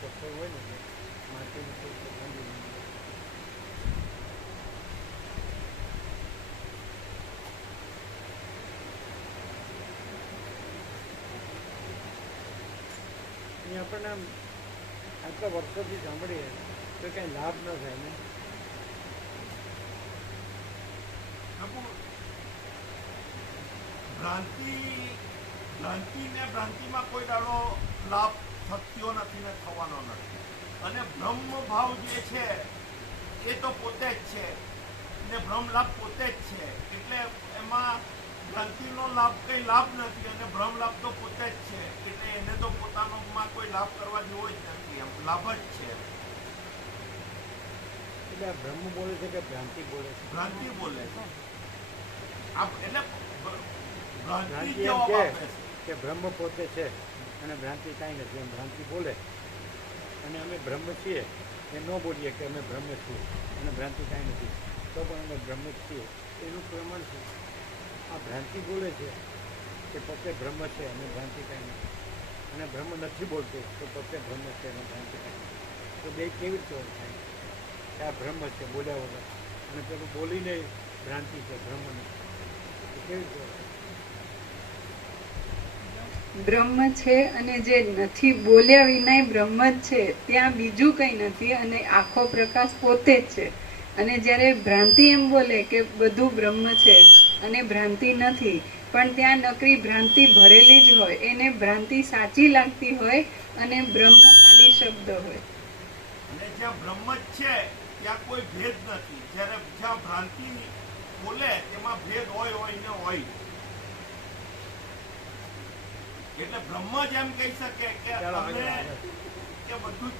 પથ્થર હોય ને માટીનું કોઈ ભાંગી નહીં. આપણને આટલા વર્ષોથી સાંભળીએ તો કઈ લાભ ન થાય ને. ભ્રાંતિમાં કોઈ દાડો લાભ થયો નથી ને થવાનો નથી. અને બ્રહ્મ ભાવ જે છે એ તો પોતે જ છે ને બ્રહ્મ લાભ પોતે જ છે. એટલે એમાં ભ્રાંતિનો લાભ કઈ લાભ નથી અને બ્રહ્મ લાભ તો પોતે જ છે. એટલે એને તો પોતાનોમાં કોઈ લાભ કરવા જેવો જ નથી, એમ લાભ જ છે. એટલે આ બ્રહ્મ બોલે છે કે ભ્રાંતિ બોલે છે? ભ્રાંતિ બોલે છે. એટલે ભ્રાંતિ એમ કે બ્રહ્મ પોતે છે અને ભ્રાંતિ કાંઈ નથી, એમ ભ્રાંતિ બોલે. અને અમે બ્રહ્મ છીએ એ ન બોલીએ કે અમે બ્રહ્મ છીએ અને ભ્રાંતિ કાંઈ નથી, તો પણ અમે બ્રહ્મ છીએ. એનું પ્રમાણ છે. આ ભ્રાંતિ બોલે છે કે પોતે બ્રહ્મ છે અને ભ્રાંતિ કાંઈ નથી, અને બ્રહ્મ નથી બોલતો તો પોતે બ્રહ્મ છે અને ભ્રાંતિ કાંઈ નથી. તો બે કેવી રીતે થાય કે આ બ્રહ્મ છે બોલ્યા વગર, અને પેલું બોલીને ભ્રાંતિ છે, બ્રહ્મ નથી? કેવી રીતે? બ્રહ્મ છે અને જે નથી બોલ્યા વિનાય બ્રહ્મ જ છે, ત્યાં બીજું કંઈ નથી અને આખો પ્રકાશ પોતે જ છે. અને જ્યારે ભ્રાંતિ એમ બોલે કે બધું બ્રહ્મ છે અને ભ્રાંતિ નથી, પણ ત્યાં નકરી ભ્રાંતિ ભરેલી જ હોય, એને ભ્રાંતિ સાચી લાગતી હોય અને બ્રહ્મ ખાલી શબ્દ હોય. અને જ્યાં બ્રહ્મ જ છે ત્યાં કોઈ ભેદ નથી. જ્યારે જ્યાં ભ્રાંતિ બોલે તેમાં ભેદ હોય ને હોય. એટલે બ્રહ્મ જ એમ કહી શકે કે બધું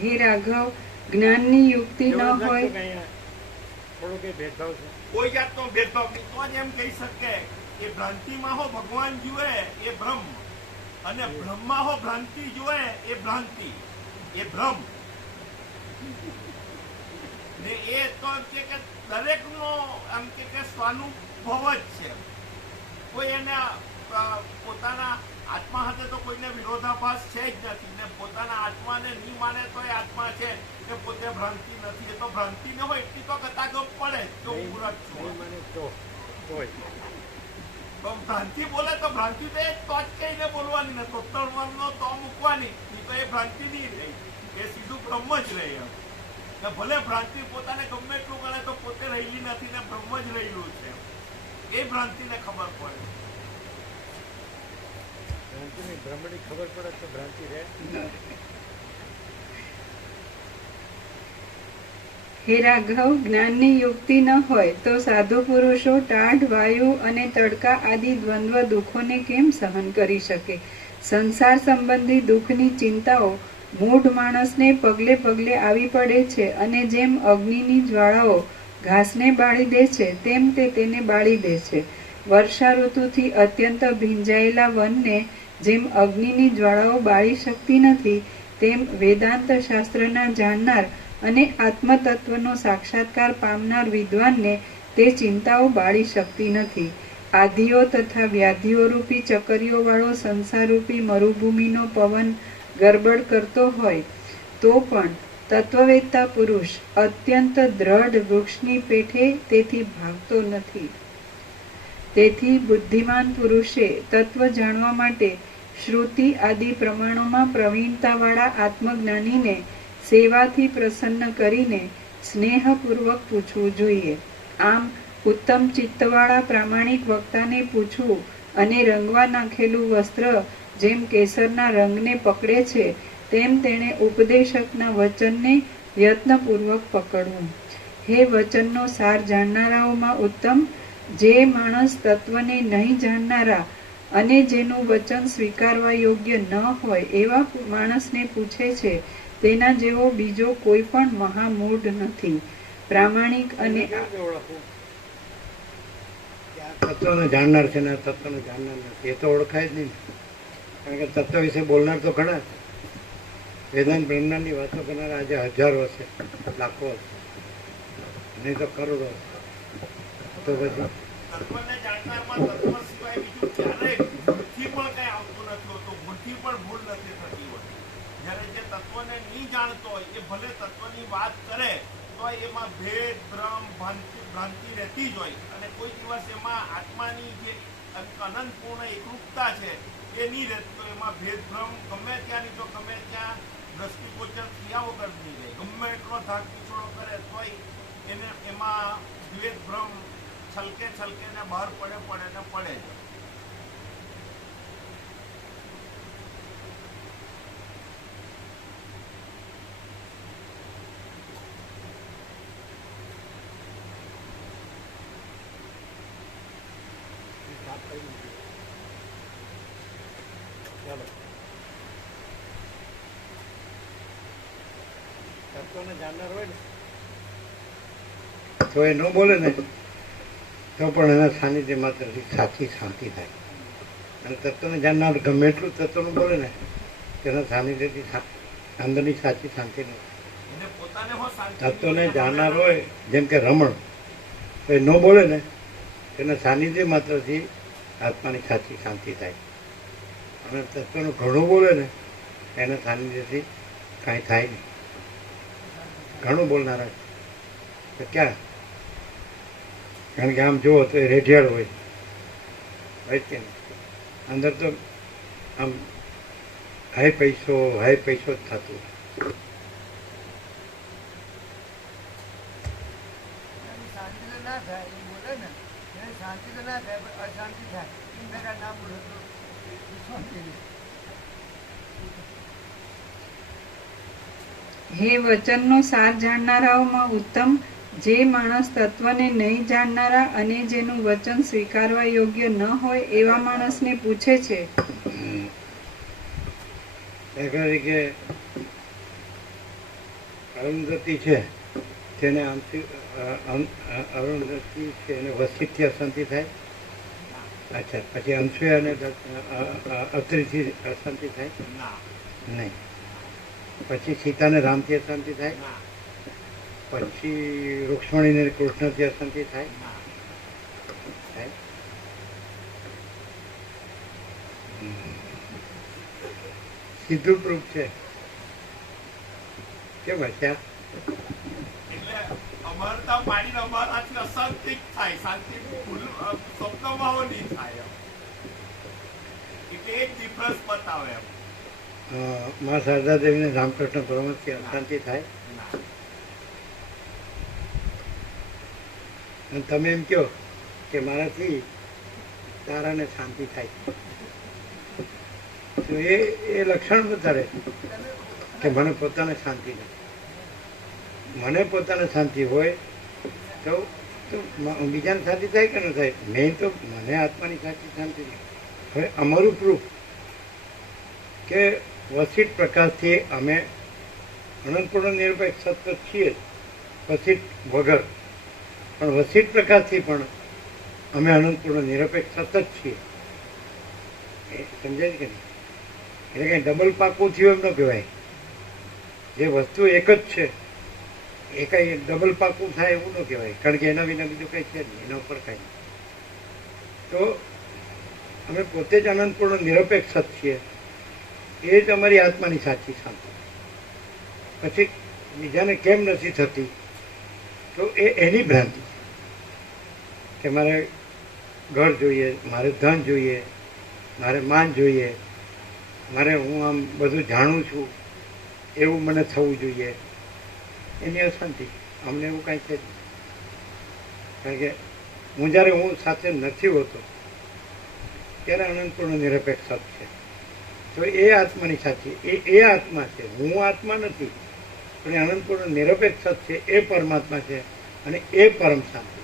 હે રાઘવ, જ્ઞાનની યુક્તિ ન હોય, થોડો કઈ ભેદભાવ છે? કોઈ જાતનો ભેદભાવ નહીં. તો જ એમ કહી શકે કે ભ્રાંતિમાં હો ભગવાન જુએ એ બ્રહ્મ, અને બ્રહ્મમાં હો ભ્રાંતિ જુએ એ ભ્રાંતિ, એ ભ્રમ. ને એ તો એમ કે દરેકનો એમ કે સ્વાનુભવ જ છે. કોઈ એને પોતાના આત્મા સાથે તો કોઈને વિરોધાભાસ છે જ નથી, ને પોતાના આત્માને નહીં માને તો એ આત્મા છે કે પોતે ભ્રાંતિ નથી. એ તો ભ્રાંતિ ન હોય એટલી તો કતાગો પડે તો પૂરક છું. ભ્રાંતિ બોલે તો ભ્રાંતિ તો જ કહીને બોલવાની ને તોતરવાનો તો મૂકવાની, તો એ ભ્રાંતિ નહીં રહી, એ સીધું બ્રહ્મ જ રહી. એમ ભલે ભ્રાંતિ પોતાને ગમે એટલું ગણે તો પોતે રહેલી નથી ને બ્રહ્મ જ રહેલું છે. એ ભ્રાંતિને ખબર પડે. ભ્રાંતિની બ્રહ્મની ખબર પડે તો ભ્રાંતિ રહે. હે રાઘવ, જ્ઞાનની યુક્તિ ન હોય તો સાધુ પુરુષો ટાઢ, વાયુ અને તડકા આદિ દ્વંદ્વ દુઃખોને કેમ સહન કરી શકે? સંસાર સંબંધી દુઃખની ચિંતાઓ મૂઢ માણસને પગલે પગલે આવી પડે છે, અને જેમ અગ્નિની જ્વાળાઓ ઘાસને બાળી દે છે તેમ તે તેને બાળી દે છે. વર્ષા ઋતુથી અત્યંત ભીંજાયેલા વનને જેમ અગ્નિની જ્વાળાઓ બાળી શકતી નથી, તેમ વેદાંત શાસ્ત્રના જાણનાર અને આત્મતત્વનો સાક્ષાત્કાર પામનાર વિદ્વાનને તે ચિંતાઓ બાળી શકતી નથી. આધિઓ તથા વ્યાધિઓ રૂપી ચકરીઓવાળો સંસારરૂપી મરુભૂમિનો પવન ગરબડ કરતો હોય તો પણ તત્વવેત્તા પુરુષ અત્યંત દ્રઢ વૃક્ષની પેઠે તેથી ભાગતો નથી. તેથી બુદ્ધિમાન પુરુષે તત્વ જાણવા માટે શ્રુતિ આદિ પ્રમાણોમાં પ્રવીણતાવાળા આત્મજ્ઞાનીને સેવાથી પ્રસન્ન કરીને સ્નેહપૂર્વક પૂછવું જોઈએ. આમ ઉત્તમ ચિત્તવાળા પ્રામાણિક વક્તાને પૂછવું અને રંગવા નાખેલું વસ્ત્ર જેમ કેસરના રંગને પકડે છે, તેમ તેણે ઉપદેશકના વચનને યત્નપૂર્વક પકડવું. હે વચનનો સાર જાણનારાઓમાં ઉત્તમ, જે માણસ તત્વને નહીં જાણનારા અને જેનું વચન સ્વીકારવા યોગ્ય ન હોય એવા માણસને પૂછે છે, તેના જેવો બીજો કોઈ પણ મહામૂઢ નથી. પ્રામાણિક અને તત્વને જાણનાર છે ને તત્વને જાણનાર નથી, એ તો ઓળખાય જ નહીં. કારણ કે તત્વ વિશે બોલનાર તો ઘણા, વેદાંત બ્રહ્માંડની વાતો કરનારા આજે હજારો હશે, લાખો હશે, નહીં તો કરોડો હશે. તો પછી તત્વને જાણનારમાં તત્વ સિવાય બીજું ક્યારેય ભૂલથી પણ કઈ આવતું નથી હોતું, ભૂલથી પણ ભૂલ નથી થતી હોતી. જ્યારે જે તત્વને નહીં જાણતો હોય એ ભલે તત્વની વાત કરે તો એમાં ભેદ ભ્રમ ભ્રાંતિ રહેતી જ હોય, અને કોઈ દિવસ એમાં આત્માની જે અનંતપૂર્ણ એકરૂપતા છે એ નહીં રહેતી. તો એમાં ભેદભ્રમ ગમે ત્યાંની તો ગમે ત્યાં દ્રષ્ટિગોચર થયા વગર નહીં રહે. ગમે એટલો ધાક પીછોડો કરે તોય એને એમાં ભેદભ્રમ છલકે ને બહાર પડે ને પડે જ. ચાલો, તત્વને જાણનાર હોય ને તો એ ન બોલે ને તો પણ એના સાનિધ્ય માત્ર સાચી શાંતિ થાય. અને તત્વને જાણનાર ગમે એટલું તત્વનું બોલે ને તેના સાનિધ્યથી અંદરની સાચી શાંતિ ન એને પોતાને હો શાંતિ તત્વને જાણનાર હોય, જેમ કે રમણ, તો એ ન બોલે ને તેના સાનિધ્ય માત્રથી આત્માની સાચી શાંતિ થાય. અને તત્વનું ઘણું બોલે ને એના સાનિધ્યથી કાંઈ થાય નહીં. ઘણું બોલનારા તો ક્યાં, કારણ કે આમ જુઓ તો એ રેઢિયાળ હોય કે નહીં, અંદર તો આમ હાઈ પૈસો જ થતું. શાંતિ તો ના થાય એ બોલે ને એને શાંતિ તો ના થાય પણ અશાંતિ થાય. એમ ભેગા ના બોલે તો શાંતિ નહીં. હે વચનનો સાર જાણનારાઓમાં ઉત્તમ જે માણસ તત્વને નહીં જાણનારા અને જેનું વચન સ્વીકારવા યોગ્ય ન હોય એવા માણસને પૂછે છે. કે અરુંધતી છે તેને અરુંધતી છે એને વસિતથી અશાંતિ થાય. અચ્છા, પછી અંશુયા અને અત્રીથી અશાંતિ થાય નહીં. પછી સીતાને રામથી અશાંતિ થાય. પછી રૂક્ષ્મણીને કૃષ્ણથી અશાંતિ થાય. સીધું પ્રૂફ છે. કેમ હસ્યા? એટલે અમરતા પાડીને અમારાથી અશાંતિ જ થાય, શાંતિ સ્વપ્નમાં નહીં થાય. એટલે એ જ ડિફરન્સ બતાવે એમ. મા શારદા દેવીને રામકૃષ્ણ પરમહંસથી અશાંતિ થાય. અને તમે એમ કહો કે મારાથી તારાને શાંતિ થાય, તો એ લક્ષણ બતાડે કે મને પોતાને શાંતિ નથી. મને પોતાને શાંતિ હોય તો બીજાને શાંતિ થાય કે ન થાય? મેં તો મને આત્માની સાચી શાંતિ નથી. હવે અમારું પ્રૂફ કે વસિત પ્રકાશથી અમે અનંતપૂર્ણ નિરપેક્ષ સત્ય છીએ, વસિત વગર, પણ વસિત પ્રકાશથી પણ અમે અનંતપૂર્ણ નિરપેક્ષ સતત છીએ. એ સમજાય કે નહીં? એટલે કંઈ ડબલ પાકું થયું એમ ન કહેવાય. જે વસ્તુ એક જ છે એ કંઈ ડબલ પાકું થાય એવું ન કહેવાય, કારણ કે એના વિના બીજું કંઈ છે નહીં, એના ઉપર કાંઈ નહીં. તો અમે પોતે જ અનંતપૂર્ણ નિરપેક્ષ સત છીએ. એ જ અમારી આત્માની સાચી શાંતિ. પછી બીજાને કેમ નથી થતી તો એની ભ્રાંતિ કે મારે ઘર જોઈએ, મારે ધન જોઈએ, મારે માન જોઈએ, મારે હું આમ બધું જાણું છું એવું મને થવું જોઈએ, એની અશાંતિ. અમને એવું કાંઈ છે જ નહીં. કારણ કે હું જ્યારે હું સાથે નથી હોતો ત્યારે અનંતપૂર્ણ નિરપેક્ષ સત છે. તો એ આત્માની સાચી એ આત્મા છે. હું આત્મા નથી, પણ એ અનંતપૂર્ણ નિરપેક્ષ સત છે. એ પરમાત્મા છે અને એ પરમ શાંતિ.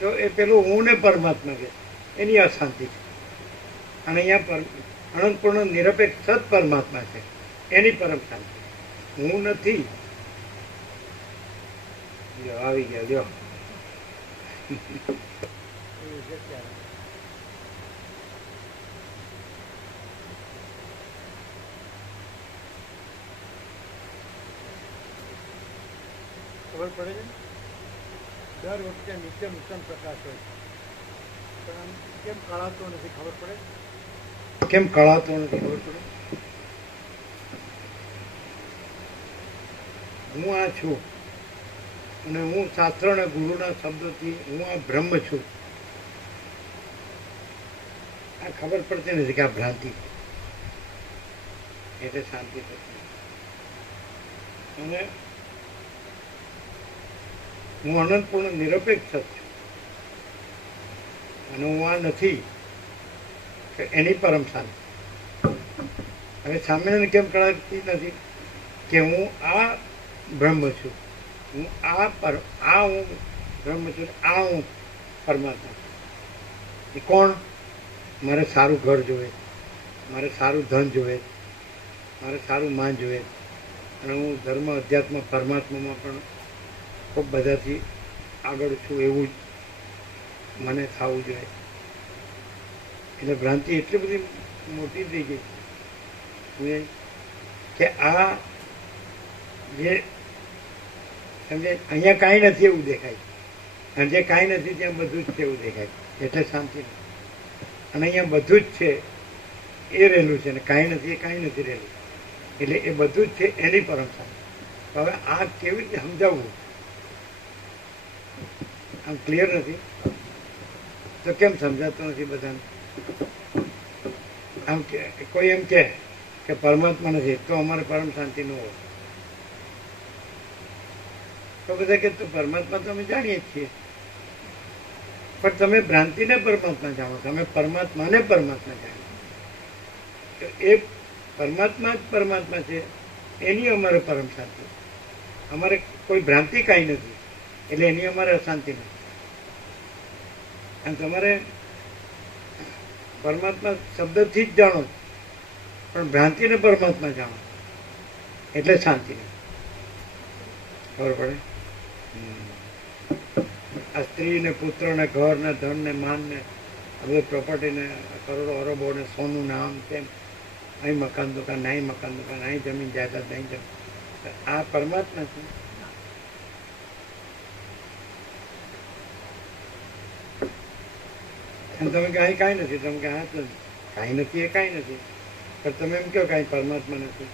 તો એ પેલું હું ને પરમાત્મા છે એની અશાંતિ છે. અને અહીંયા અનંતપૂર્ણ નિરપેક્ષ સત પરમાત્મા છે એની પરમ શાંતિ. હું નથી. આવી ગયા લ્યો. ખબર પડે છે ને? દર વખતે નિત્ય નૂતન પ્રકાશ હોય છે, પણ આમ કેમ કળાતો નથી ખબર પડે? કેમ કળાતો નથી ખબર પડે? હું આ છું અને હું શાસ્ત્ર અને ગુરુના શબ્દોથી હું આ બ્રહ્મ છું, આ ખબર પડતી નથી કે આ ભ્રાંતિ છે. એટલે શાંતિ થતી. અને હું અનંતપૂર્ણ નિરપેક્ષ જ છું અને હું આ નથી કે એની પરમ શાંતિ. હવે સામેને કેમ કળાતી નથી કે હું આ બ્રહ્મ છું, હું આ હું બ્રહ્મ છું, આ હું પરમાત્મા છું. એ કોણ? મારે સારું ઘર જોઈએ, મારે સારું ધન જોઈએ, મારે સારું માન જોઈએ, અને હું ધર્મ અધ્યાત્મ પરમાત્મામાં પણ ખૂબ બધાથી આગળ છું એવું જ મને થવું જોઈએ. એટલે ભ્રાંતિ એટલી બધી મોટી થઈ ગઈ કે આ જે સમજે અહીંયા કાંઈ નથી એવું દેખાય, અને જે કાંઈ નથી ત્યાં બધું જ છે એવું દેખાય, એટલે શાંતિ નથી. અને અહીંયા બધું જ છે એ રહેલું છે, ને કાંઈ નથી એ કાંઈ નથી રહેલું, એટલે એ બધું જ છે એની પરમ શાંતિ. હવે આ કેવી રીતે સમજાવવું? આમ ક્લિયર નથી તો કેમ સમજાતું નથી બધાને? આમ કે કોઈ એમ કે પરમાત્મા નથી તો અમારે પરમ શાંતિ ન હોય, તો બધા કે પરમાત્મા તો અમે જાણીએ જ છીએ, પણ તમે ભ્રાંતિને પરમાત્મા જાણો, તમે પરમાત્માને પરમાત્મા જાણો. તો એ પરમાત્મા જ પરમાત્મા છે, એની અમારે પરમ શાંતિ. અમારે કોઈ ભ્રાંતિ કાંઈ નથી, એટલે એની અમારે અશાંતિ નથી. અને તમારે પરમાત્મા શબ્દથી જ જાણો, પણ ભ્રાંતિને પરમાત્મા જાણો એટલે શાંતિ નથી. ખબર પડે? આ સ્ત્રી ને પુત્ર ને ઘર ને ધન ને માન ને આ બધું પ્રોપર્ટી ને કરોડો અરબો ને સોનું ને આમ તેમ, અહીં મકાન દુકાન, અહીં મકાન દુકાન, અહીં જમીન જાયદાદ, નહીં જમીન, આ પરમાત્મા છે. અને તમે કે અહીં કાંઈ નથી, તમે કે હા તો કાંઈ નથી એ કાંઈ નથી, પણ તમે એમ કહો કાંઈ પરમાત્મા નથી.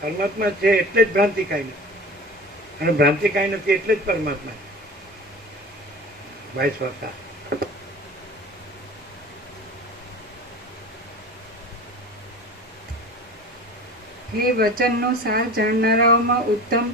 પરમાત્મા છે એટલે જ ભ્રાંતિ કાંઈ નથી, અને ભ્રાંતિ કાંઈ નથી એટલે જ પરમાત્મા છે. Vice versa. હે વચનનો સાર જાણનારાઓમાં ઉત્તમ,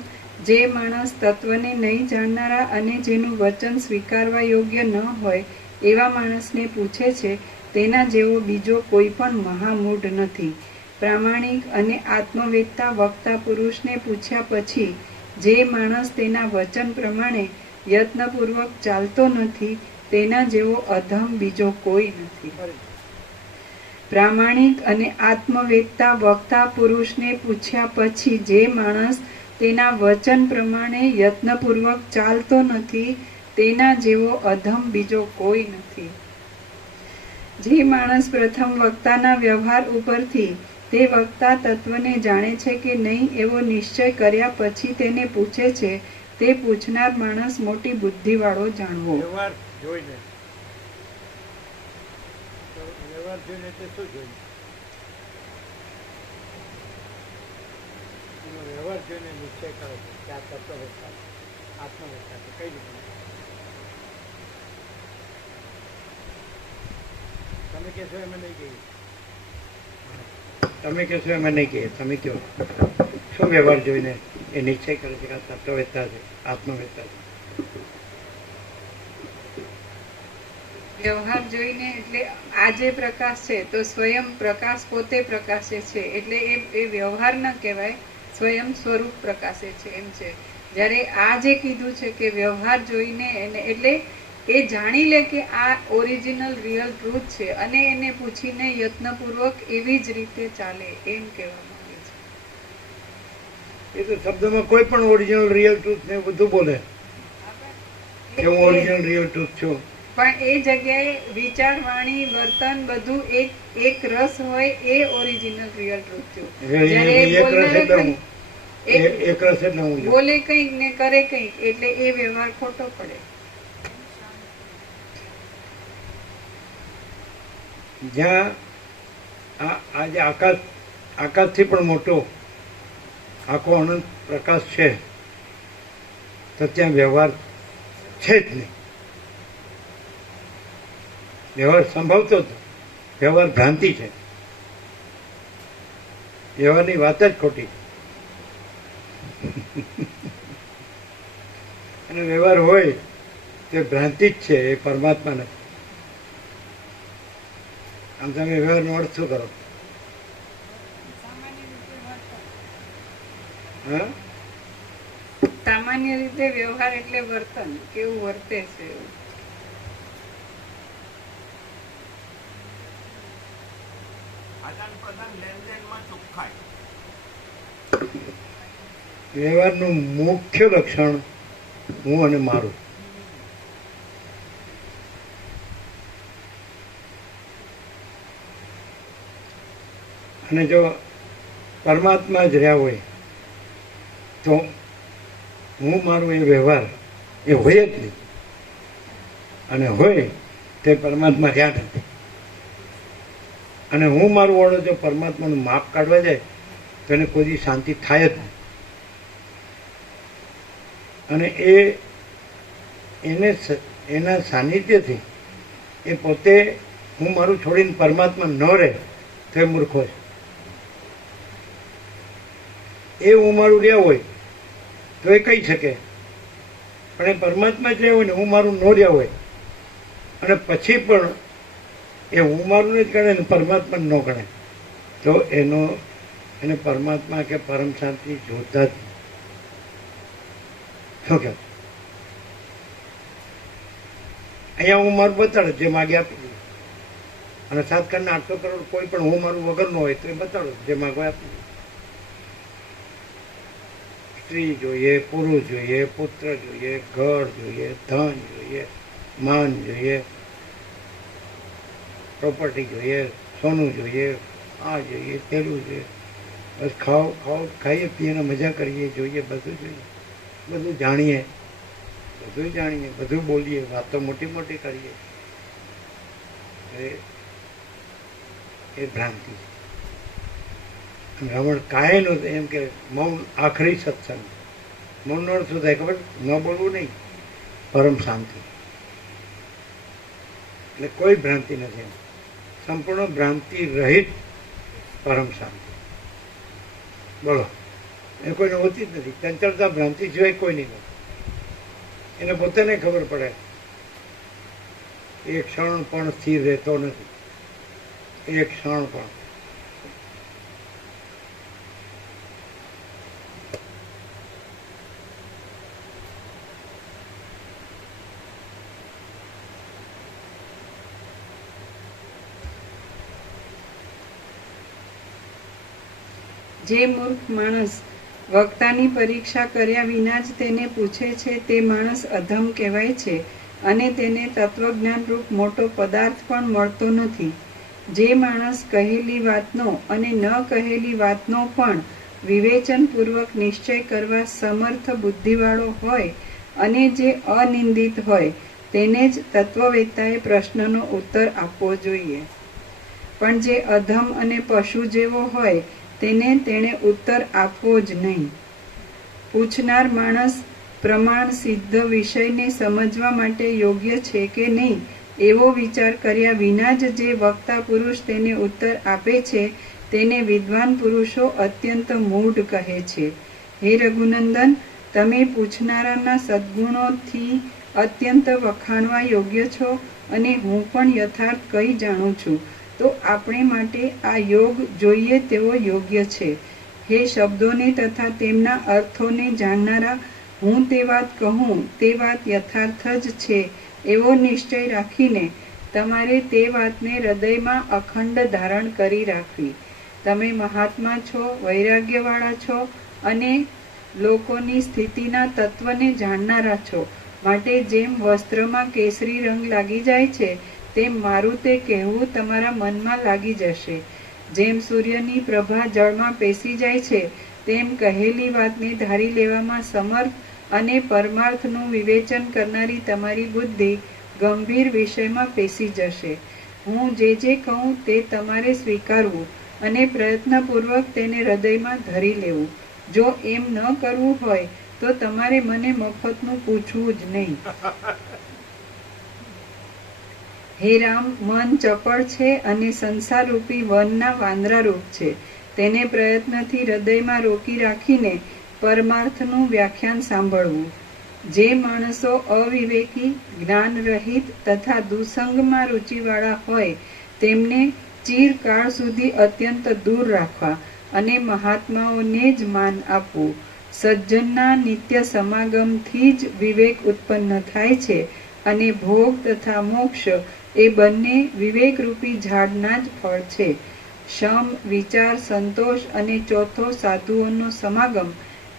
જે માણસ તત્વને નહીં જાણનારા અને જેનું વચન સ્વીકારવા યોગ્ય ન હોય એવા માણસને પૂછે છે, તેના જેવો બીજો કોઈ પણ મહામૂઢ નથી. પ્રામાણિક અને આત્મવેદતા વક્તા પુરુષને પૂછ્યા પછી જે માણસ તેના વચન પ્રમાણે યત્નપૂર્વક ચાલતો નથી, તેના જેવો અધમ બીજો કોઈ નથી. પ્રામાણિક અને આત્મવેદતા વક્તા પુરુષને પૂછ્યા પછી જે માણસ તેના વચન પ્રમાણે યત્નપૂર્વક ચાલતો નથી, તેના જેવો અધમ બીજો કોઈ નથી. જે માણસ પ્રથમ વક્તાના વ્યવહાર ઉપરથી તે વક્તા તત્વને જાણે છે કે નહીં એવો નિશ્ચય કર્યા પછી તેને પૂછે છે, તે પૂછનાર માણસ મોટી બુદ્ધિવાળો જાણવો. વ્યવહાર જોઈને એટલે શું જોઈને? વ્યવહાર જોઈને નિશ્ચય કરો કે આ તત્વવત્તા આત્મવત્તા છે. કઈ રીતે તમે કહેશો એમાં નહીં કહીએ, તમે કહેશો એમાં નહીં કહીએ, તમે કહો શું વ્યવહાર જોઈને એ નિશ્ચય કરે છે કે આ તત્વવેત્તા છે, આત્મવેત્તા છે? વ્યવહાર જોઈને એટલે આ જે પ્રકાશ છે તો સ્વયં પ્રકાશ પોતે પ્રકાશે છે, એટલે એ વ્યવહાર ન કહેવાય, સ્વયં સ્વરૂપ પ્રકાશે છે એમ છે. જ્યારે આ જે કીધું છે કે વ્યવહાર જોઈને એને એટલે એ જાણી લે કે આ ઓરિજિનલ રિયલ ટ્રુથ છે અને એને પૂછીને યત્નપૂર્વક એવી જ રીતે ચાલે એમ કહેવા માંગે છે. એ તો શબ્દમાં કોઈ પણ ઓરિજિનલ રિયલ ટ્રુથ ને બધું બોલે કે હું ઓરિજિનલ રિયલ ટ્રુથ છું, પણ એ જગ્યાએ વિચાર, વાણી, વર્તન બધું એક રસ હોય એ ઓરિજિનલ રિયલ ટ્રુથ થયું. જ્યારે એક રસ બોલનારે એટલે કંઈક- એક રસ એટલે હું છું. બોલે કંઈક ને કરે કંઈક એટલે એ વ્યવહાર ખોટો પડે. જ્યાં આજે આકાશથી પણ મોટો આખો અનંત પ્રકાશ છે તો ત્યાં વ્યવહાર છે જ નહીં. વ્યવહાર સંભવતો જ વ્યવહાર ભ્રાંતિ છે. વ્યવહારની વાત જ ખોટી. અને વ્યવહાર હોય તે ભ્રાંતિ જ છે, એ પરમાત્મા નથી. આમ તમે વ્યવહારનો અર્થ શું કરો? હા, સામાન્ય રીતે વ્યવહાર એટલે વર્તન, કેવું વર્તે છે એવું. આદાન પ્રદાન લેનદેનમાં ચોખ્ખાઈ. વ્યવહારનું મુખ્ય લક્ષણ હું અને મારું. અને જો પરમાત્મા જ રહ્યા હોય તો હું મારું એ વ્યવહાર એ હોય જ નહીં. અને હોય તે પરમાત્મા રહ્યા નથી. અને હું મારું વાળો જો પરમાત્માનું માપ કાઢવા જાય તો એને કોઈ દી શાંતિ થાય જ નહીં. અને એના સાનિધ્યથી એ પોતે હું મારું છોડીને પરમાત્મા ન રહે તો એ મૂર્ખો છે. એ હું મારું રહ્યા હોય તો એ કહી શકે, પણ એ પરમાત્મા જ રહ્યા હોય ને હું મારું ન રહ્યા હોય અને પછી પણ એ હું મારું જ ગણે ને પરમાત્મા ન ગણે તો એને પરમાત્મા કે પરમ શાંતિ જોતા જ નહીં. શું કહે? અહીંયા હું મારું બતાડે જે માગે આપી દીધું. અને 7 કરોડ 800 કરોડ કોઈ પણ હું મારું વગરનો હોય તો એ બતાડો જે માગવા આપી દીધું. સ્ત્રી જોઈએ, પુરુષ જોઈએ, પુત્ર જોઈએ, ઘર જોઈએ, ધન જોઈએ, માન જોઈએ, પ્રોપર્ટી જોઈએ, સોનું જોઈએ, આ જોઈએ, તેલું જોઈએ, બસ ખાઈએ પીએ મજા કરીએ, જોઈએ, બધું જોઈએ, બધું જાણીએ, બધું બોલીએ, વાતો મોટી મોટી કરીએ. એ ભ્રાંતિ છે. રમણ કાંઈ નહોતું એમ કે મૌન આખરી સત્સંગ. મૌનનો અર્થ શું થાય ખબર? ન બોલવું નહીં, પરમ શાંતિ. એટલે કોઈ ભ્રાંતિ નથી. સંપૂર્ણ ભ્રાંતિ રહિત પરમ શાંતિ. બોલો, એ કોઈને હોતી જ નથી. ચંચળતા ભ્રાંતિ સિવાય કોઈ નહીં હોતી. એને પોતાને ખબર પડે એક ક્ષણ પણ સ્થિર રહેતો નથી. એક ક્ષણ પણ. જે મૂર્ખ માણસ વક્તાની પરીક્ષા કર્યા વિના જ તેને પૂછે છે તે માણસ અધમ કહેવાય છે અને તેને તત્વજ્ઞાન રૂપ મોટો પદાર્થ પણ મળતો નથી. જે માણસ કહેલી વાતનો અને ન કહેલી વાતનો પણ વિવેચનપૂર્વક નિશ્ચય કરવા સમર્થ બુદ્ધિવાળો હોય અને જે અનિંદિત હોય તેને જ તત્વવેત્તાએ પ્રશ્નનો ઉત્તર આપવો જોઈએ. પણ જે અધમ અને પશુ જેવો હોય તેણે ઉત્તર આપવો જ નહીં. પૂછનાર માણસ પ્રમાણ સિદ્ધ વિષયને સમજવા માટે યોગ્ય છે કે નહીં એવો વિચાર કર્યા વિના જ જે વક્તા પુરુષ તેને ઉત્તર આપે છે તેને વિદ્વાન પુરુષો અત્યંત મૂઢ કહે છે. હે રઘુનંદન, તમે પૂછનારાના સદ્ગુણોથી અત્યંત વખાણવા યોગ્ય છો અને હું પણ યથાર્થ કહી જાણું છું. તો આપણે માટે આ યોગ જોઈએ તેવો યોગ્ય છે. હે શબ્દોને તથા તેમના અર્થોને જાણનારા, હું તે વાત કહું તે વાત યથાર્થ જ છે એવો નિશ્ચય રાખીને તમારે તે વાતને હૃદયમાં અખંડ ધારણ કરી રાખવી. તમે મહાત્મા છો, વૈરાગ્યવાળા છો અને લોકોની સ્થિતિના તત્વને જાણનારા છો. માટે જેમ વસ્ત્રમાં કેસરી રંગ લાગી જાય છે, તેમ મારું તે કહેવું તમારા મનમાં લાગી જશે. જેમ સૂર્યની પ્રભા જળમાં પેસી જાય છે, તેમ કહેલી વાતને ધારી લેવામાં સમર્થ અને પરમાર્થનું વિવેચન કરનારી તમારી બુદ્ધિ ગંભીર વિષયમાં પેસી જશે. હું જે કહું તે તમારે સ્વીકારવું અને પ્રયત્નપૂર્વક તેને હૃદયમાં ધરી લેવું. જો એમ ન કરવું હોય તો તમારે મને મફતનું પૂછવું જ નહીં. હે રામ, મન ચપળ છે અને સંસારરૂપી વનના વાંદરારૂપ છે. તેને પ્રયત્નથી હૃદયમાં રોકી રાખીને પરમાર્થનું વ્યાખ્યાન સાંભળવું. જે માણસો અવિવેકી, જ્ઞાનરહિત તથા દુસંગમાં રુચિવાળા હોય તેમને ચિરકાળ સુધી અત્યંત દૂર રાખવા અને મહાત્માઓને જ માન આપવું. સજ્જનના નિત્ય સમાગમથી જ વિવેક ઉત્પન્ન થાય છે અને ભોગ તથા મોક્ષ એ બંને વિવેકરૂપી ઝાડના જ ફળ છે. શમ, વિચાર, સંતોષ અને ચોથો સાધુઓનો સમાગમ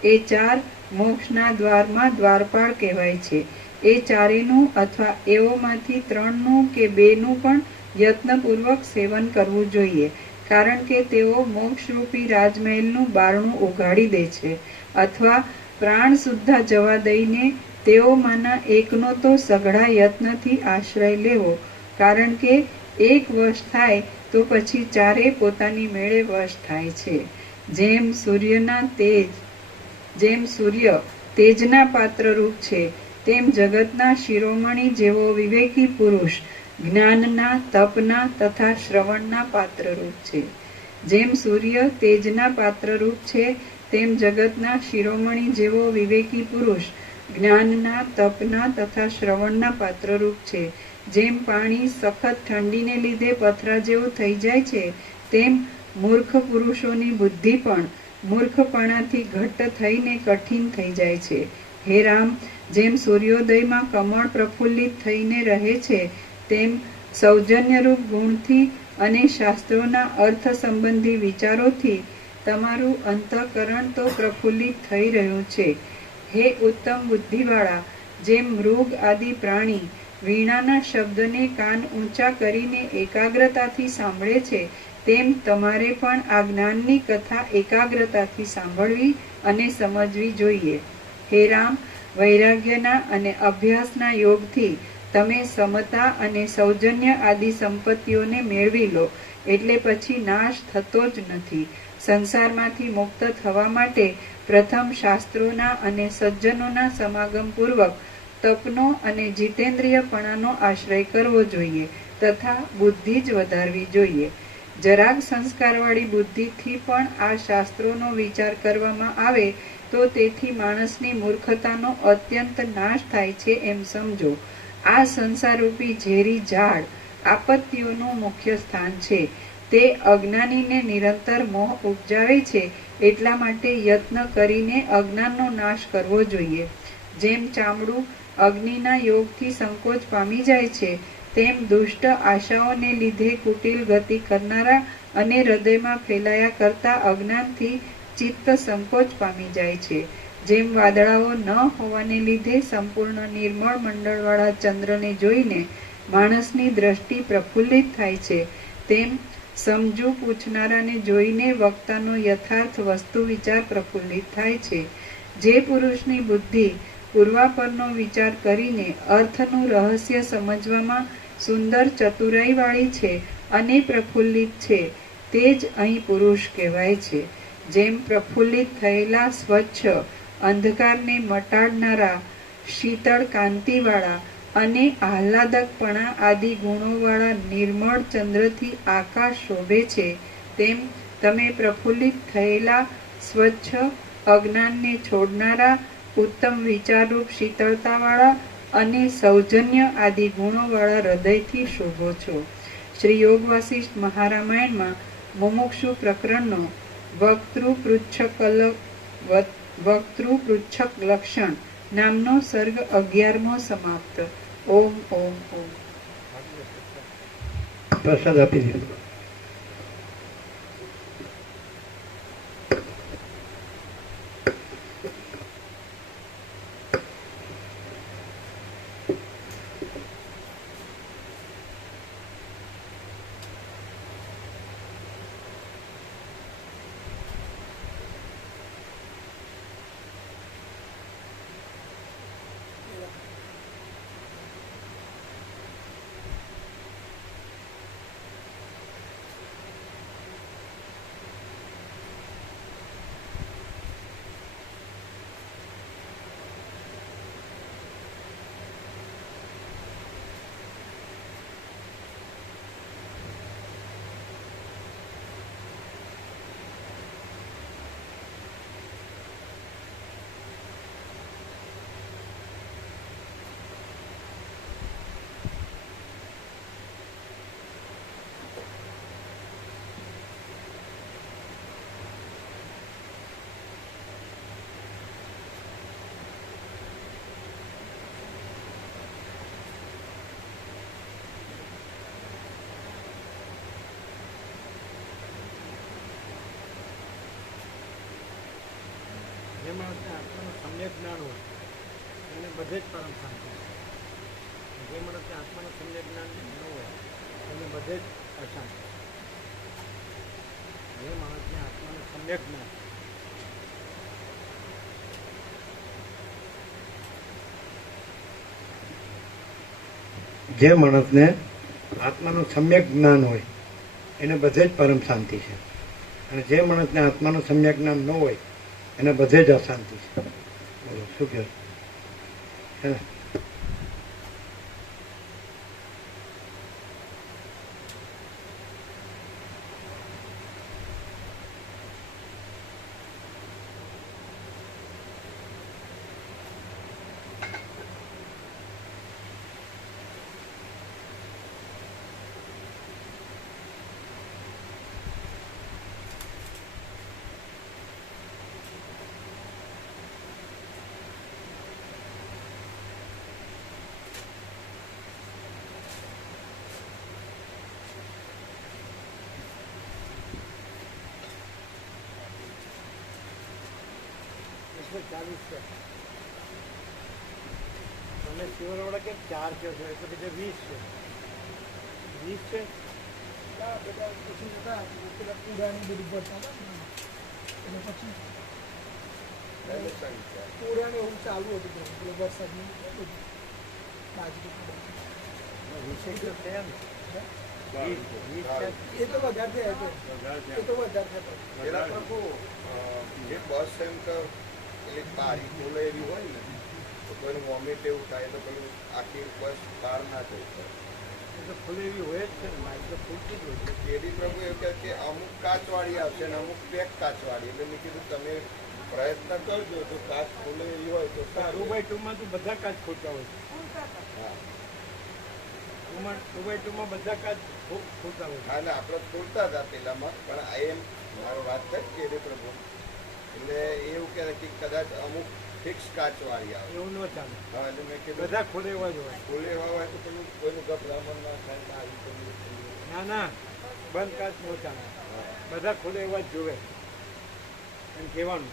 એ ચાર મોક્ષના દ્વારમાં દ્વારપાળ કહેવાય છે. એ ચારેનું અથવા એઓમાંથી 3નું કે 2નું પણ યત્નપૂર્વક સેવન કરવું જોઈએ, કારણ કે તેઓ મોક્ષરૂપી રાજમહેલનું બારણું ઉઘાડી દે છે. અથવા પ્રાણ સુદ્ધા જવા દઈને તેઓમાંના એકનો તો સઘળા યત્નથી આશ્રય લેવો, કારણ કે એક વશ થાય તો પછી ચારે પોતાની મેળે વશ થાય છે. જેમ સૂર્ય તેજના પાત્રરૂપ છે, તેમ જગતના શિરોમણી જેવો વિવેકી પુરુષ જ્ઞાનના, તપના તથા શ્રવણના પાત્રરૂપ છે. જેમ સૂર્ય તેજના પાત્રરૂપ છે, તેમ જગતના શિરોમણી જેવો વિવેકી પુરુષ જ્ઞાનના, તપના તથા શ્રવણના પાત્રરૂપ છે. જેમ પાણી સખત ઠંડીને લીધે પથરા જેવું થઈ જાય છે, તેમ મૂર્ખ પુરુષોની બુદ્ધિ પણ મૂર્ખપણાથી ઘટ્ટ થઈને કઠિન થઈ જાય છે. હે રામ, જેમ સૂર્યોદયમાં કમળ પ્રફુલ્લિત થઈને રહે છે, તેમ સૌજન્યરૂપ ગુણથી અને શાસ્ત્રોના અર્થ સંબંધી વિચારોથી તમારું અંતઃકરણ તો પ્રફુલ્લિત થઈ રહ્યું છે. હે ઉત્તમ બુદ્ધિવાળા, જેમ મૃગ આદિ પ્રાણી વીણાના શબ્દને કાન ઊંચા કરીને એકાગ્રતાથી સાંભળે છે, તેમ તમારે પણ આ જ્ઞાનની કથા એકાગ્રતાથી સાંભળવી અને સમજવી જોઈએ. હે રામ, વૈરાગ્યના અને અભ્યાસના યોગથી તમે સમતા અને સૌજન્ય આદિ સંપત્તિઓને મેળવી લો, એટલે પછી નાશ થતો જ નથી. સંસારમાંથી મુક્ત થવા માટે પ્રથમ શાસ્ત્રોના અને સજ્જનોના સમાગમ પૂર્વક તપનો અને જીતેન્દ્રિયપણાનો આશ્રય કરવો જોઈએ તથા બુદ્ધિ જ વધારવી જોઈએ. જરાક સંસ્કારવાળી બુદ્ધિથી પણ આ શાસ્ત્રોનો વિચાર કરવામાં આવે તો તેથી માણસની મૂર્ખતાનો અત્યંત નાશ થાય છે એમ સમજો. આ સંસારરૂપી ઝેરી ઝાડ આપત્તિઓનું મુખ્ય સ્થાન છે. તે અજ્ઞાનીને નિરંતર મોહ ઉપજાવે છે, એટલા માટે યત્ન કરીને અજ્ઞાનનો નાશ કરવો જોઈએ. જેમ ચામડું અગ્નિના યોગથી સંકોચ પામી જાય છે, તેમ દુષ્ટ આશાઓને લીધે કુટિલ ગતિ કરનારા અને હૃદયમાં ફેલાયા કરતા અજ્ઞાનથી ચિત્ત સંકોચ પામી જાય છે. જેમ વાદળાઓ ન હોવાને લીધે સંપૂર્ણ નિર્મળ મંડળવાળા ચંદ્રને જોઈને માણસની દ્રષ્ટિ પ્રફુલ્લિત થાય છે, તેમ સમજુ પૂછનારાને જોઈને વક્તાનો યથાર્થ વસ્તુ વિચાર પ્રફુલ્લિત થાય છે. જે પુરુષની બુદ્ધિ પૂર્વાપરનો વિચાર કરીને અર્થનું રહસ્ય સમજવામાં સુંદર ચતુરાઈવાળી છે અને પ્રફુલ્લિત છે, તે જ અહીં પુરુષ કહેવાય છે. જેમ પ્રફુલ્લિત થયેલા સ્વચ્છ અંધકારને મટાડનારા શીતળ કાંતિવાળા અને આહ્લાદકપણા આદિ ગુણોવાળા નિર્મળ ચંદ્રથી આકાશ શોભે છે, તેમ તમે પ્રફુલ્લિત થયેલા સ્વચ્છ અજ્ઞાનને છોડનારા ઉત્તમ વિચારરૂપ શીતળતાવાળા અને સૌજન્ય આદિ ગુણોવાળા હૃદયથી શોભો છો. શ્રી યોગ વાસિષ્ઠ મહારામાયણમાં મુમુક્ષુ પ્રકરણનો વક્તૃપૃચ્છક લક્ષણ નામનો સર્ગ 11મો સમાપ્ત. ઓમ ઓમ ઓમ. પ્રસાદ આપી દીધો. માણસને આત્માનું સમ્યક જ્ઞાન હોય એને બધે જ પરમ શાંતિ છે. જે માણસને આત્માનું સમ્યક જ્ઞાન ન હોય એને બધે જ અશાંતિ છે. જે માણસને આત્માનું સમ્યક જ્ઞાન જે માણસને આત્માનું સમ્યક જ્ઞાન હોય એને બધે જ પરમ શાંતિ છે. અને જે માણસને આત્માનું સમ્યક જ્ઞાન ન હોય એને બધે જ અશાંતિ છે. બોલો શું કહે છે ને? ચાલીસ છે. તમે શિવરવાળા કેમ 4 કહો છો? એટલે કે જે 20 છે. 20 છે. બધા પછી જતા પેલા પૂરાની બધું ભરતા હતા ને. એટલે પછી પૂરાને એવું ચાલુ હતું પેલો વરસાદનું બધું બાજુ વિષય તો છે ને. 20 છે. એ તો વધારે થયા છે. એ તો વધારે થયા. પેલા પ્રભુ જે બસ સેન્ટર એક બારી ખોલે એવી હોય ને તો કોઈનું વોમિટ એવું થાય તો પેલું આખી બસ બહાર ના જવું પડે. એ તો ખુલ્લી એવી હોય જ છે ને. માઇક તો ખુલતી જ હોય છે. એડી પ્રભુ એવું કહે કે અમુક કાચવાળી આવશે ને અમુક પેક કાચવાળી. એટલે મેં કીધું તમે પ્રયત્ન કરજો તો કાચ ખોલે એવી હોય તો 2x2 માં તો બધા કાચ ખોલતા હોય છે. હા 2x2 માં બધા કાચ ખોલતા હોય છે. એટલે આપણે ખોલતા હતા પેલામાં પણ એમ મારો વાત કરી કે એડી પ્રભુ એટલે એવું કહે કે કદાચ અમુક ફિક્સ કાચવાળી આવે. એવું ન ચાલે. હા એટલે મેં કીધું બધા ખોલે એવા જ હોય. ખોલે એવા હોય તો પેલું કોઈનું ગભરામણ ના થાય ને આવી પેલું ના ના, બંધ કાચ ન ચાલે. બધા ખોલે એવા જ જોવે એમ કહેવાનું.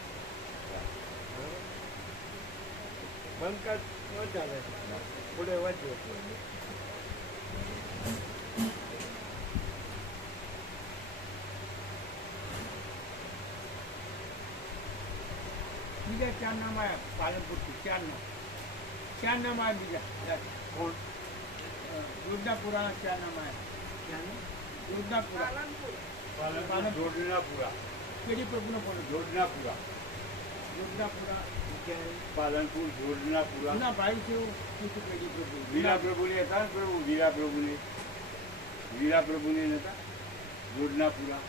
બંધ કાચ ન ચાલે, ખોલે એવા જ જોવે. બીજા 4 નામ આવ્યા પાલનપુરથી. 4 નામ આવ્યા બીજા. કોણ? યોજનાપુરાના 4 નામ આવ્યા. યોજનાપુરા જોડનાપુરા. કેડી પ્રભુનો પણ જોડનાપુરા. યોજનાપુરા પાલનપુર જોડનાપુરા. ના ભાઈ છે એવું કીધું કેડી પ્રભુ. વીરા પ્રભુની હતા ને પ્રભુ. વીરા પ્રભુની નતા જોડનાપુરા.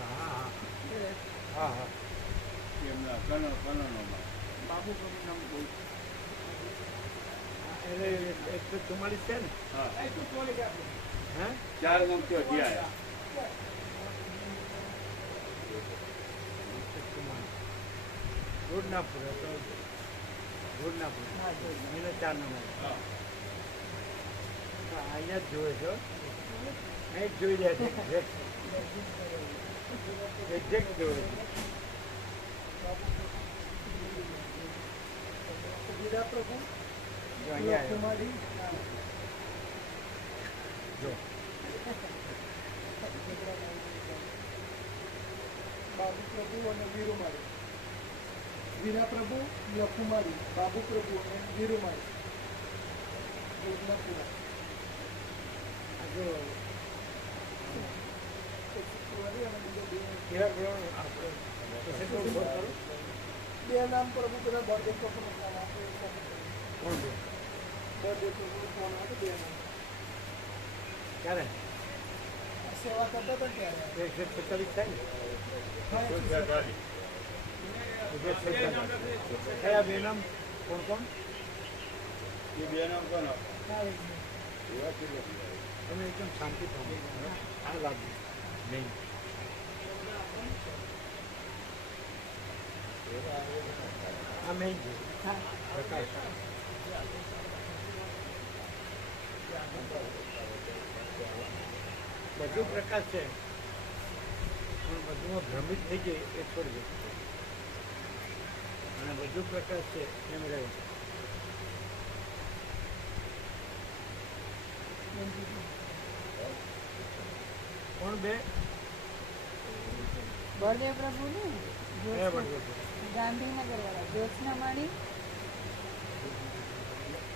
હા હા હા. એમના કનોમાં બાબુ પ્રભુ નામ બોલ. એટલે 144 છે ને? હા. એ તો બોલે કે આપણે હે 4 નંબર થી આવ્યા. જોડનાપુરા તો જોડનાપુરા એને 4 નંબર. અહીંયા જ જોવે છો. અહીં જ જોઈ જાય છે. એક્ઝેક્ટ જોવે છે. વીરા પ્રભુ જો અહીંયા આવ્યો. કુમારી જો બાબુ પ્રભુ અને વીરુમાળી. વીરા પ્રભુ, યકુમારી, બાબુ પ્રભુ અને વીરુમાળી. યોજનાપુરા. જો કેવા પ્રમાણે આપણે કેટલું બોલ કરું? 2 નામ પ્રભુ પેલા બળદેવ પ્રભુનો નામ આપે. કોણ છે? બળદેવ પ્રભુનો ફોન આવે 2 નામ. ક્યારે? સેવા કરતા હતા ત્યારે. 146 થાય ને? હા, 146. કયા 2 નામ? કોણ કોણ? એ 2 નામ કોણ? તમે એકદમ શાંતિ પામો. આ લાગુ નહીં. આ મેં પ્રકાશ. બધું પ્રકાશ છે પણ બધુંમાં ભ્રમિત થઈ જાય એ છોડી દે. અને વધુ પ્રકાશ છે એમ રહે. કોણ બે બળદેવ પ્રભુ ને કયા બળદેવ? ગાંધીનગર વાળા જ્યોત્સના માળી.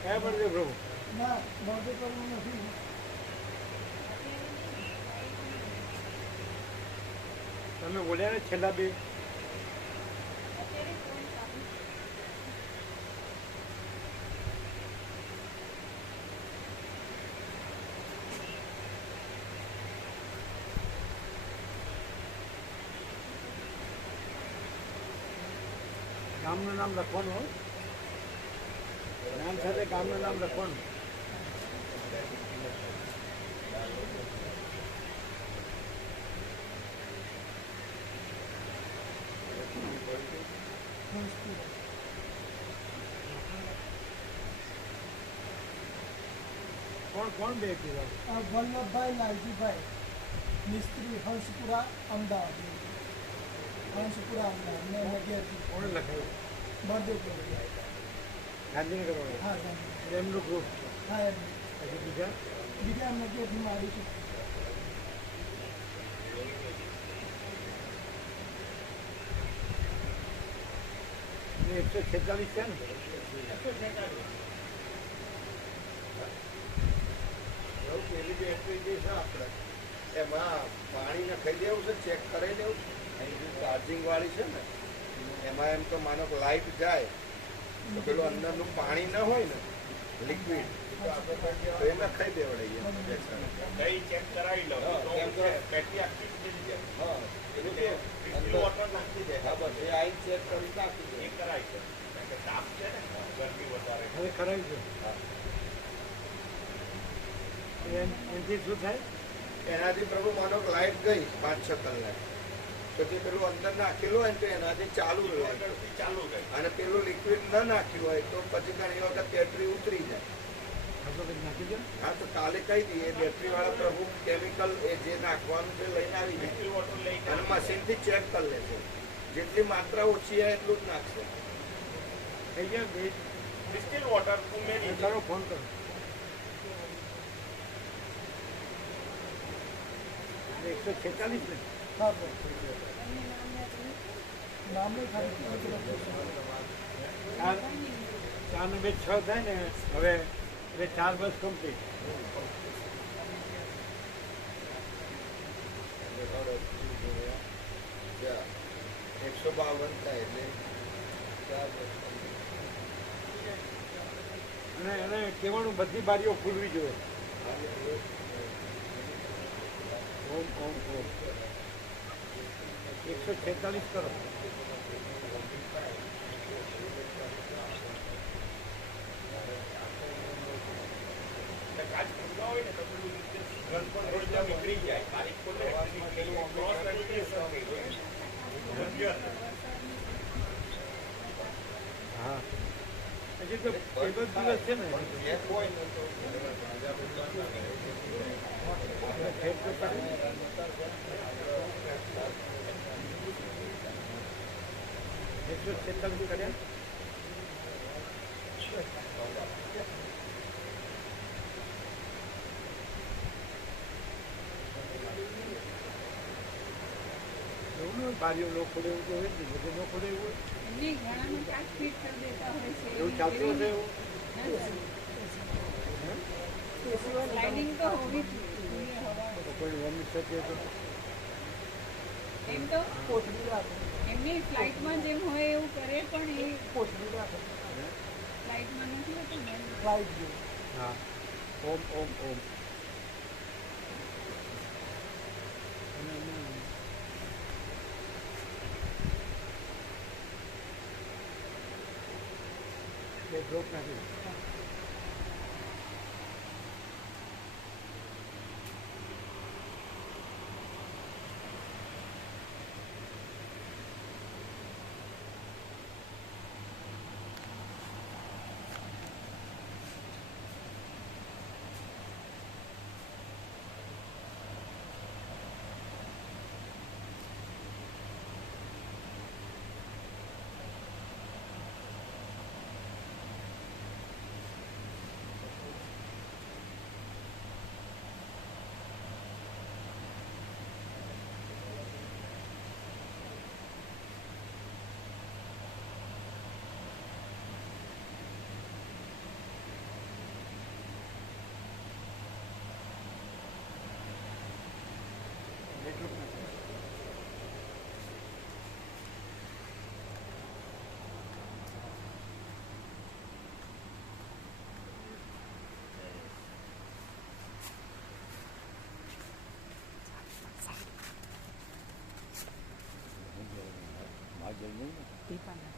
કયા બળદેવ પ્રભુ? ના બળદેવ પ્રભુ નથી. તમે બોલ્યા ને છેલ્લા બે. ગામનું નામ લખવાનું હોય, નામ સાથે ગામનું નામ લખવાનું. કોણ કોણ બે કીધા? વલ્લભભાઈ લાલજીભાઈ મિસ્ત્રી હંસપુરા અમદાવાદ. હંસપુરા અમદાવાદ મેં નગેરથી કોણ લખાયું? બળદેવ પ્રભુ. ગાંધીનગર વાળા. હા ગાંધી. એમનું ગ્રુપ. હા એમ પછી બીજા બીજા નગેરથી મારી છું. અને 146 છે ને? એવું પેલી બેટરી જે છે આપણે એમાં પાણી નખાઈ દેવું છે, ચેક કરાવી દેવું. ચાર્જિંગ વાળી છે ને એમાં એમ તો માનો કે લાઇટ જાય તો પેલું અંદરનું પાણી ન હોય ને લિક્વિડ તો એ નખાઈ દેવડાઈએ. કઈ ચેક કરાવી લો હા, તો કેમ કે બેટરી આખી જ થઈ જાય. હા પેલું કે ડિસ્ટિલ વોટર નાખી દે. હા બસ એ આઈ ચેક કરી નાખી દે. એ કરાવી દે. કારણ કે તાપ છે ને ગરમી વધારે. હવે કરાવી છે. હા. એનાથી શું થાય? એનાથી પ્રભુ માનો કે લાઇટ ગઈ 5-6 કલાક તો જે પેલું અંદર નાખેલું હોય ને તો એનાથી ચાલુ રહે. આગળથી ચાલુ થાય. અને પેલું લિક્વિડ ન નાખ્યું હોય તો પછી ઘણી વખત બેટરી ઉતરી જાય. આપણે કંઈક નાખી દો. હા તો કાલે કહી દઈએ બેટરી વાળા પ્રભુ કેમિકલ એ જે નાખવાનું છે લઈને આવી જાય ડિસ્ટિલ વોટર લઈને અને મશીનથી ચેક કરી લેશે. જેટલી માત્રા ઓછી હોય એટલું જ નાખશે. થઈ ગયા બે. ડિસ્ટિલ વોટર ઉમેરી દે. કરો, ફોન કરો. 146 ને? હા બસ. નામે ખાલી 4 ને 2 6 થાય ને. હવે એટલે 4 બસ કમ્પ્લીટ. 152 થાય એટલે 4 અને એને કહેવાનું બધી બારીઓ ખુલવી જોઈએ. ઓમ ઓમ ઓમ. 146 કરો. કાચ ખુલ્લા હોય ને તો પેલું ઘર પર રોજ નીકળી જાય. બારીક ખોલે નીકળી જાય. ક્રોસ વેરિફિકેશન થઈ ગયું. હા. હજી તો પેલો જ દિવસ છે ને. ચેક હોય ને તો ફેર તો કરે. 146 કર્યા. એવું નહીં, બારીઓ ન ખોલે એવું તો હોય જ નહીં. બધું ન ખોલે એવું હોય. એમની ઘણાનું કાચ ફિટ કરી દેતા હોય છે. એવું ચાલતું હશે એવું. લાઇટિંગ તો હોવી જ જોઈએ. હવા તો કોઈ વોમિટ થતી હોય તો એમ તો કોથળી રાખો. એમની ફ્લાઇટમાં જેમ હોય એવું કરે પણ એ કોથળી રાખો. ફ્લાઇટમાં નથી હોતું ને. લાઈટ જેવું. હા. ઓમ ઓમ ઓમ. અને બે ડ્રોપ નાખી દો. દીપાના